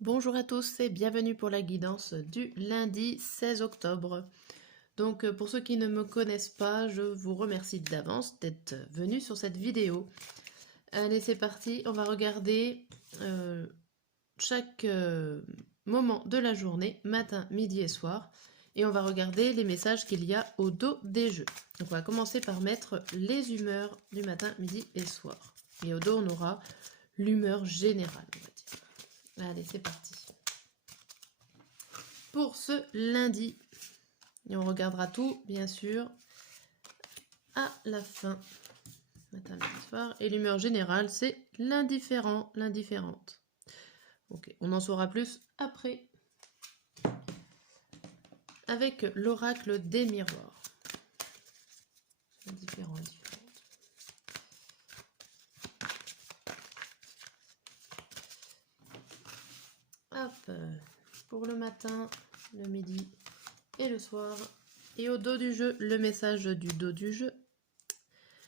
Bonjour à tous et bienvenue pour la guidance du lundi 16 octobre. Donc pour ceux qui ne me connaissent pas, je vous remercie d'avance d'être venus sur cette vidéo. Allez, c'est parti, on va regarder chaque moment de la journée, matin, midi et soir, et on va regarder les messages qu'il y a au dos des jeux. Donc on va commencer par mettre les humeurs du matin, midi et soir. Et au dos, on aura l'humeur générale, on va dire. Allez, c'est parti. Pour ce lundi, et on regardera tout, bien sûr, à la fin. Matin, midi, soir. Et l'humeur générale, c'est l'indifférent, l'indifférente. Ok, on en saura plus après. Avec l'oracle des miroirs. Indifférent, indifférente. Hop, pour le matin, le midi et le soir. Et au dos du jeu, le message du dos du jeu.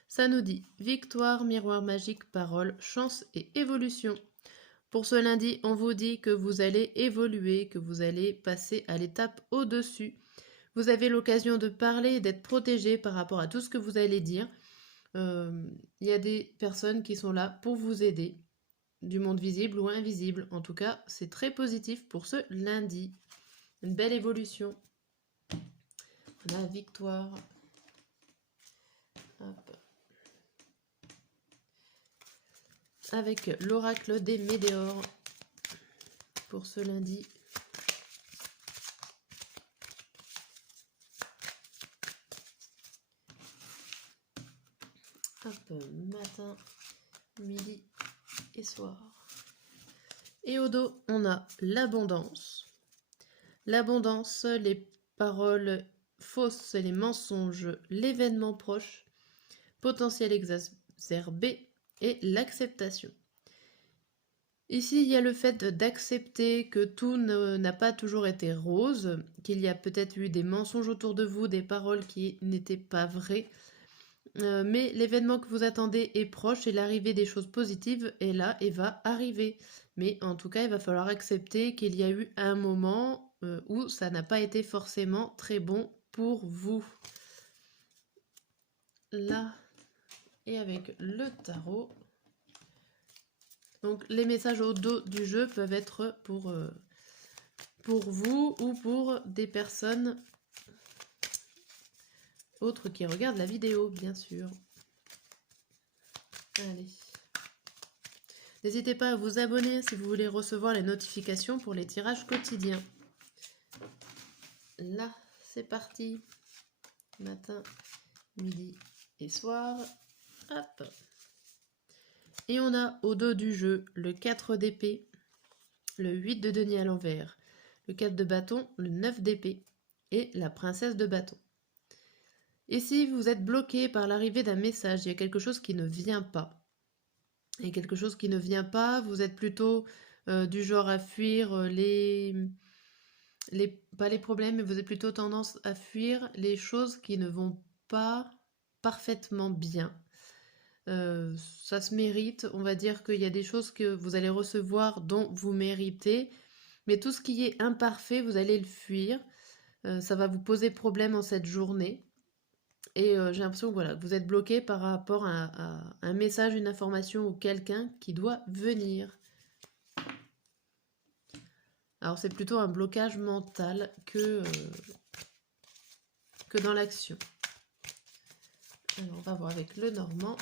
Ça nous dit victoire, miroir magique, parole, chance et évolution. Pour ce lundi, on vous dit que vous allez évoluer, que vous allez passer à l'étape au-dessus. Vous avez l'occasion de parler et d'être protégé par rapport à tout ce que vous allez dire. Il y a des personnes qui sont là pour vous aider, du monde visible ou invisible. En tout cas, c'est très positif pour ce lundi. Une belle évolution. La victoire. Hop. Avec l'oracle des météores pour ce lundi. Hop, matin, midi et soir. Et au dos, on a l'abondance. L'abondance, les paroles fausses, les mensonges, l'événement proche, potentiel exacerbé et l'acceptation. Ici, il y a le fait d'accepter que tout n'a pas toujours été rose, qu'il y a peut-être eu des mensonges autour de vous, des paroles qui n'étaient pas vraies, mais l'événement que vous attendez est proche et l'arrivée des choses positives est là et va arriver. Mais en tout cas, il va falloir accepter qu'il y a eu un moment où ça n'a pas été forcément très bon pour vous. Là, et avec le tarot. Donc les messages au dos du jeu peuvent être pour vous ou pour des personnes autres qui regardent la vidéo, bien sûr. Allez. N'hésitez pas à vous abonner si vous voulez recevoir les notifications pour les tirages quotidiens. Là, c'est parti. Matin, midi et soir. Hop. Et on a au dos du jeu le 4 d'épée, le 8 de denier à l'envers, le 4 de bâton, le 9 d'épée et la princesse de bâton. Et si vous êtes bloqué par l'arrivée d'un message, il y a quelque chose qui ne vient pas. Et quelque chose qui ne vient pas, vous êtes plutôt du genre à fuir pas les problèmes, mais vous avez plutôt tendance à fuir les choses qui ne vont pas parfaitement bien. Ça se mérite, on va dire qu'il y a des choses que vous allez recevoir dont vous méritez, mais tout ce qui est imparfait, vous allez le fuir. Ça va vous poser problème en cette journée. Et j'ai l'impression que voilà, vous êtes bloqué par rapport à un message, une information ou quelqu'un qui doit venir. Alors c'est plutôt un blocage mental que dans l'action. Alors on va voir avec le normand.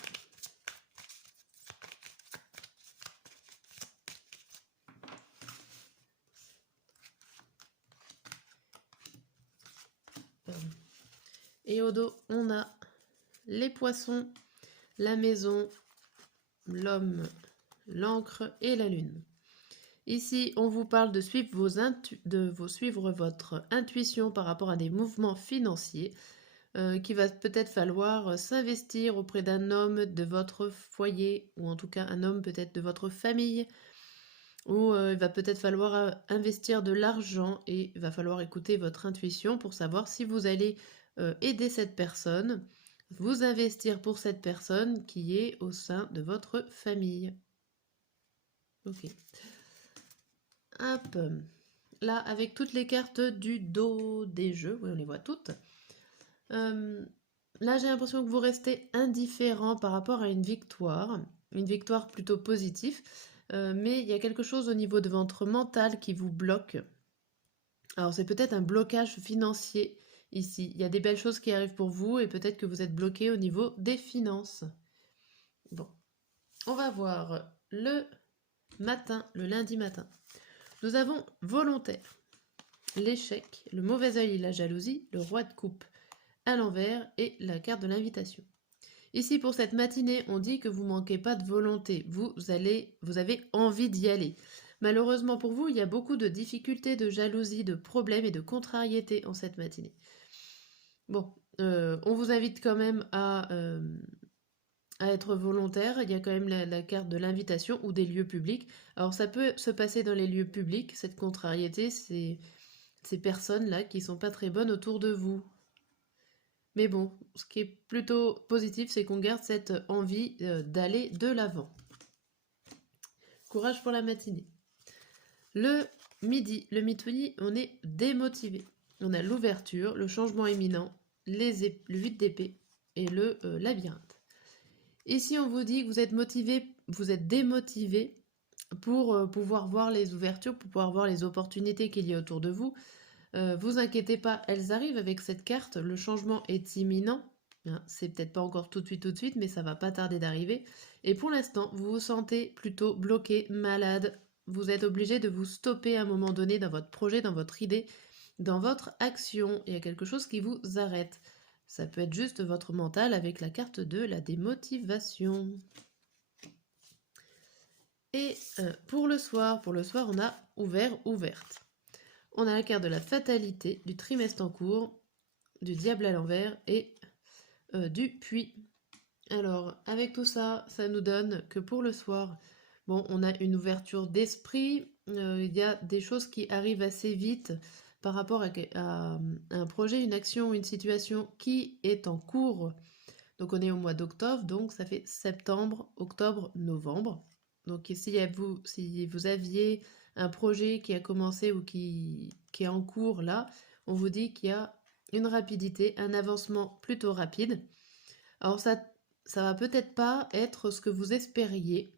Et au dos, on a les poissons, la maison, l'homme, l'encre et la lune. Ici, on vous parle de suivre votre intuition par rapport à des mouvements financiers, qu'il va peut-être falloir s'investir auprès d'un homme de votre foyer, ou en tout cas un homme peut-être de votre famille, ou il va peut-être falloir investir de l'argent et il va falloir écouter votre intuition pour savoir si vous allez aider cette personne, vous investir pour cette personne qui est au sein de votre famille. Ok. Hop. Là, avec toutes les cartes du dos des jeux, oui, on les voit toutes. Là, j'ai l'impression que vous restez indifférent par rapport à une victoire plutôt positive, mais il y a quelque chose au niveau de votre mental qui vous bloque. Alors, c'est peut-être un blocage financier ici. Il y a des belles choses qui arrivent pour vous et peut-être que vous êtes bloqué au niveau des finances. Bon, on va voir le matin, le lundi matin. Nous avons volontaire, l'échec, le mauvais œil et la jalousie, le roi de coupe à l'envers et la carte de l'invitation. Ici, pour cette matinée, on dit que vous manquez pas de volonté. Vous avez envie d'y aller. Malheureusement pour vous, il y a beaucoup de difficultés, de jalousie, de problèmes et de contrariétés en cette matinée. Bon, on vous invite quand même à être volontaire. Il y a quand même la carte de l'invitation ou des lieux publics. Alors ça peut se passer dans les lieux publics, cette contrariété, ces personnes-là qui sont pas très bonnes autour de vous. Mais bon, ce qui est plutôt positif, c'est qu'on garde cette envie d'aller de l'avant. Courage pour la matinée. Le midi, on est démotivé. On a l'ouverture, le changement imminent, le 8 d'épée et le labyrinthe. Ici, on vous dit que vous êtes motivé, vous êtes démotivé pour pouvoir voir les ouvertures, pour pouvoir voir les opportunités qu'il y a autour de vous. Vous inquiétez pas, elles arrivent avec cette carte. Le changement est imminent. Hein, c'est peut-être pas encore tout de suite, mais ça va pas tarder d'arriver. Et pour l'instant, vous vous sentez plutôt bloqué, malade. Vous êtes obligé de vous stopper à un moment donné dans votre projet, dans votre idée, dans votre action. Il y a quelque chose qui vous arrête. Ça peut être juste votre mental avec la carte de la démotivation. Et pour le soir, on a ouvert, ouverte. On a la carte de la fatalité, du trimestre en cours, du diable à l'envers et du puits. Alors, avec tout ça, ça nous donne que pour le soir, bon, on a une ouverture d'esprit. Il y a des choses qui arrivent assez vite par rapport à un projet, une action, une situation qui est en cours. Donc, on est au mois d'octobre, donc ça fait septembre, octobre, novembre. Donc, si vous aviez un projet qui a commencé ou qui est en cours là, on vous dit qu'il y a une rapidité, un avancement plutôt rapide. Alors ça va peut-être pas être ce que vous espériez.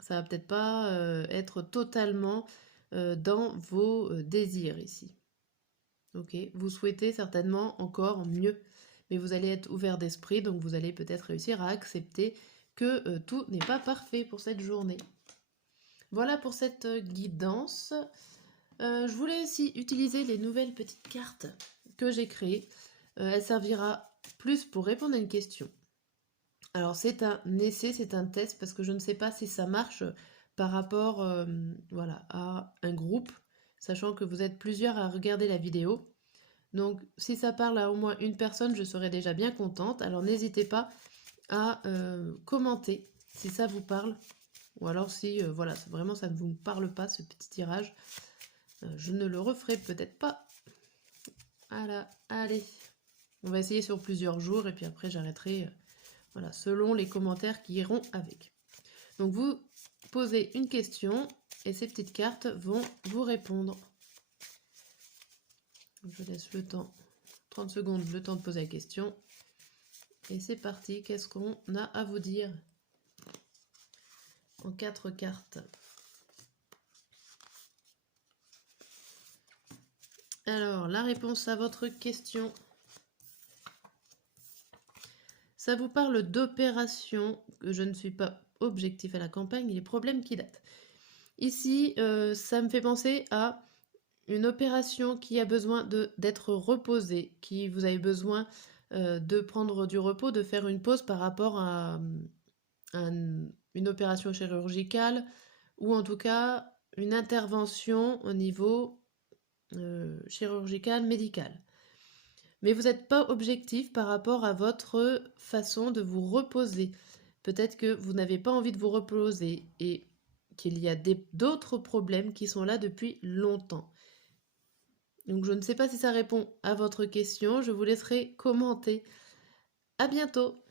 Ça va peut-être pas être totalement dans vos désirs ici. Ok, vous souhaitez certainement encore mieux, mais vous allez être ouvert d'esprit, donc vous allez peut-être réussir à accepter que tout n'est pas parfait pour cette journée. Voilà pour cette guidance. Je voulais aussi utiliser les nouvelles petites cartes que j'ai créées. Elle servira plus pour répondre à une question. Alors c'est un essai, c'est un test parce que je ne sais pas si ça marche par rapport à un groupe, sachant que vous êtes plusieurs à regarder la vidéo. Donc si ça parle à au moins une personne, je serai déjà bien contente. Alors n'hésitez pas à commenter si ça vous parle. Ou alors si vraiment ça ne vous parle pas ce petit tirage, je ne le referai peut-être pas. Voilà, allez. On va essayer sur plusieurs jours et puis après j'arrêterai selon les commentaires qui iront avec. Donc vous posez une question et ces petites cartes vont vous répondre. Je laisse le temps, 30 secondes, le temps de poser la question. Et c'est parti, qu'est-ce qu'on a à vous dire en 4 cartes? Alors, la réponse à votre question. Ça vous parle d'opération, que je ne suis pas objectif à la campagne, et les problèmes qui datent. Ici, ça me fait penser à une opération qui a besoin d'être reposée, qui vous avez besoin de prendre du repos, de faire une pause par rapport à une opération chirurgicale ou en tout cas une intervention au niveau chirurgical, médical. Mais vous n'êtes pas objectif par rapport à votre façon de vous reposer. Peut-être que vous n'avez pas envie de vous reposer et qu'il y a d'autres problèmes qui sont là depuis longtemps. Donc je ne sais pas si ça répond à votre question, je vous laisserai commenter. À bientôt!